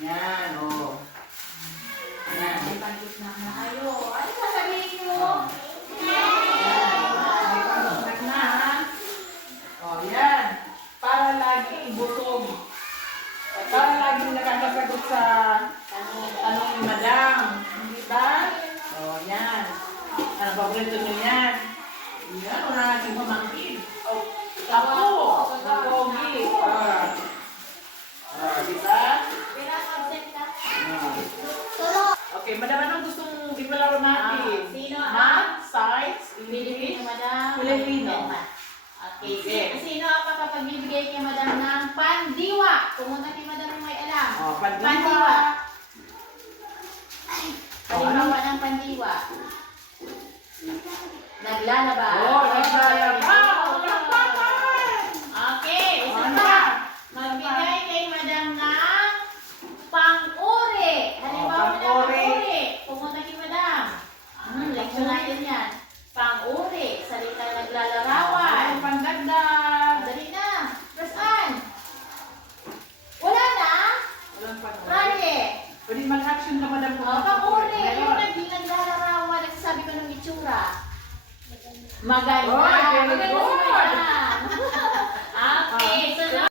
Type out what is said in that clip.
Yan, oh. Yan. May pag-snack na kayo. Ano sasabihin nyo? May pang-snack na, ha? Oh, yan. Para lagi ibusog. Para lagi nakakasagot sa tanong ni Madam. Hindi ba? Oh, yan. Ano paborito nyo yan? Yan, wala natin pamangkin. Oh, ako. Pogi. Di ba? Pinaka-absent ka. Okay, Madam, anong gusto mong ipalaro natin? Sino? Math, Science, Bibigay English, ni Madam. Filipino. Okay. Okay. Sino ang makapagbibigay kay Madam ng pandiwa? Pumunta kay Madam ng may alam. Oh, pandiwa. Pandiwa. Halimbawa ng pandiwa. Naglalaba. Oh, naglalaba. Palakpakan! Okay, isa Ano pa. pa? Magbigay kay Madam ng pang-uri. Halimbawa ng pang-uri. pang-uri. Pumunta kay Madam. Leksyon natin yan. Pang-uri. Salita naglalarawan. Ay, pandagdag. Dali na. Press on. Wala na? Walang pag-uri. Rani. Pwede mag-action na, Madam. Pang-uri. Yung Meron. naglalarawan. Nagsasabi ko ng itsura. Maganda. Oy, very Maganda good. si Madam. Okay, so